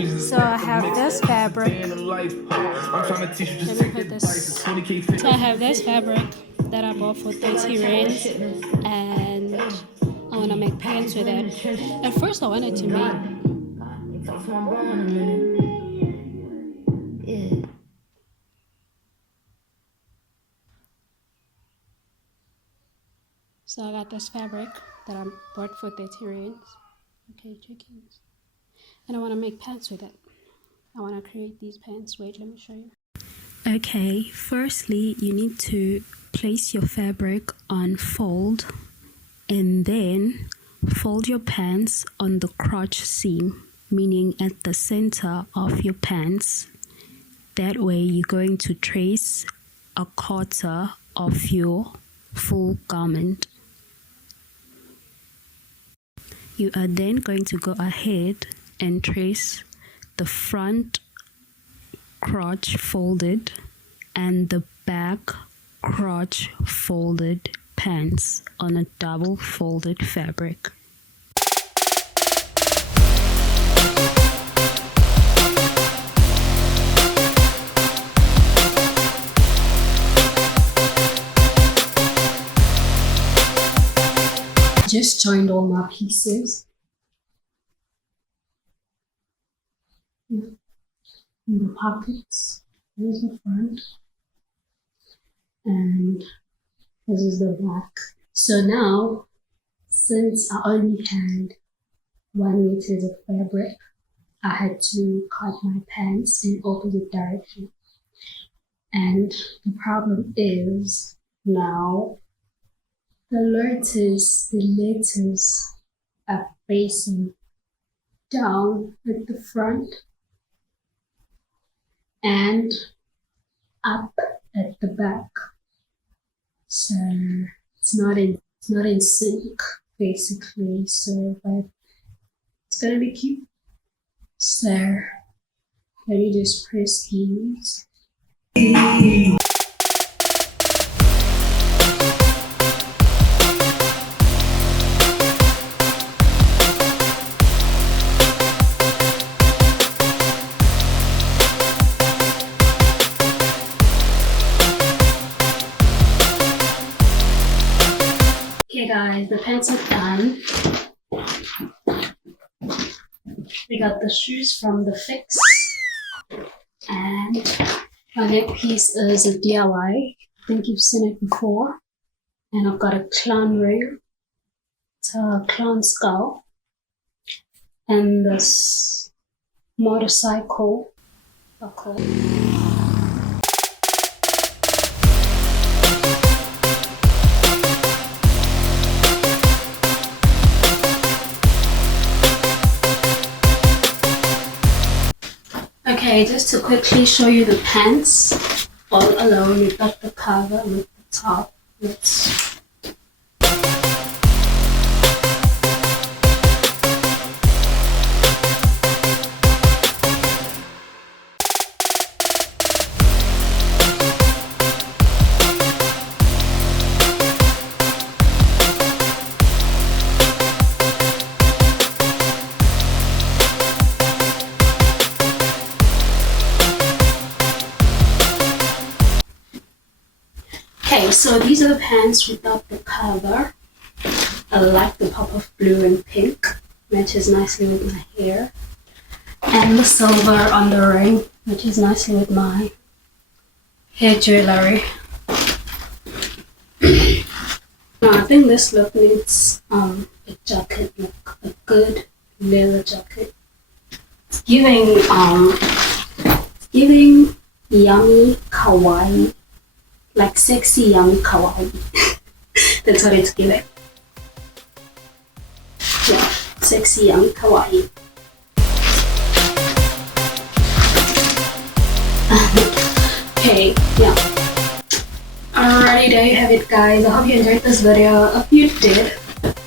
So I have this fabric. Let me put this. So I have this fabric that I bought for 30 rands, and I want to make pants with it. At first I wanted to make So I got this fabric that I bought for 30 rands. Okay, chickens. And I want to make pants with it. I want to create these pants. Wait, let me show you. Okay, firstly, you need to place your fabric on fold and then fold your pants on the crotch seam, meaning at the center of your pants. That way you're going to trace a quarter of your full garment. You are then going to go ahead and trace the front crotch folded and the back crotch folded pants on a double folded fabric. Just joined all my pieces. In the pockets, here's the front, and this is the back. So now, since I only had 1 meter of fabric, I had to cut my pants in opposite direction. And the problem is now the letters are facing down at the front and up at the back. So it's not in sync basically. So but it's gonna be cute. So let me just press these. Okay guys, the pants are done. We got the shoes from the Fix, and my neck piece is a DIY. I think you've seen it before. And I've got a clown ring. It's a clown skull. And this motorcycle buckle. Okay, just to quickly show you the pants all alone. We've got the cover with the top. Okay, so these are the pants without the cover. I like the pop of blue and pink, matches nicely with my hair. And the silver on the ring, matches nicely with my hair jewelry. Now, I think this look needs a jacket look, a good leather jacket. It's giving yummy kawaii. Like sexy, yummy, kawaii. That's what it's giving. Yeah, sexy, yummy, kawaii. Okay, yeah. Alrighty, there you have it, guys. I hope you enjoyed this video. If you did,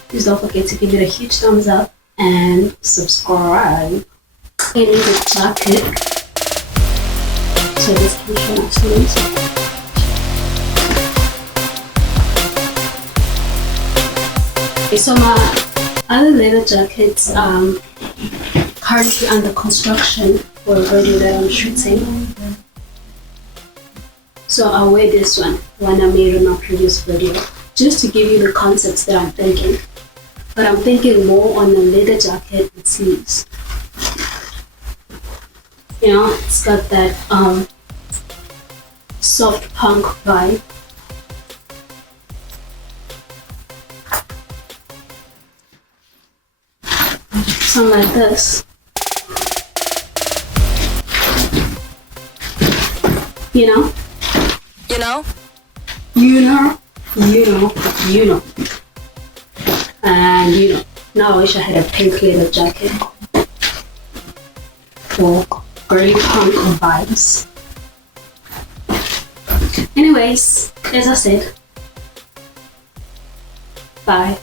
please don't forget to give it a huge thumbs up and subscribe. I need a jacket. So this can show excellence. So my other leather jackets currently under construction for a video that I'm shooting. So I'll wear this one when I made my previous video, just to give you the concepts that I'm thinking. But I'm thinking more on a leather jacket with sleeves. You know, it's got that soft punk vibe. Something like this. You know? You know? You know? You know? You know? And you know, now I wish I had a pink leather jacket for girly punk vibes. Anyways, as I said, bye.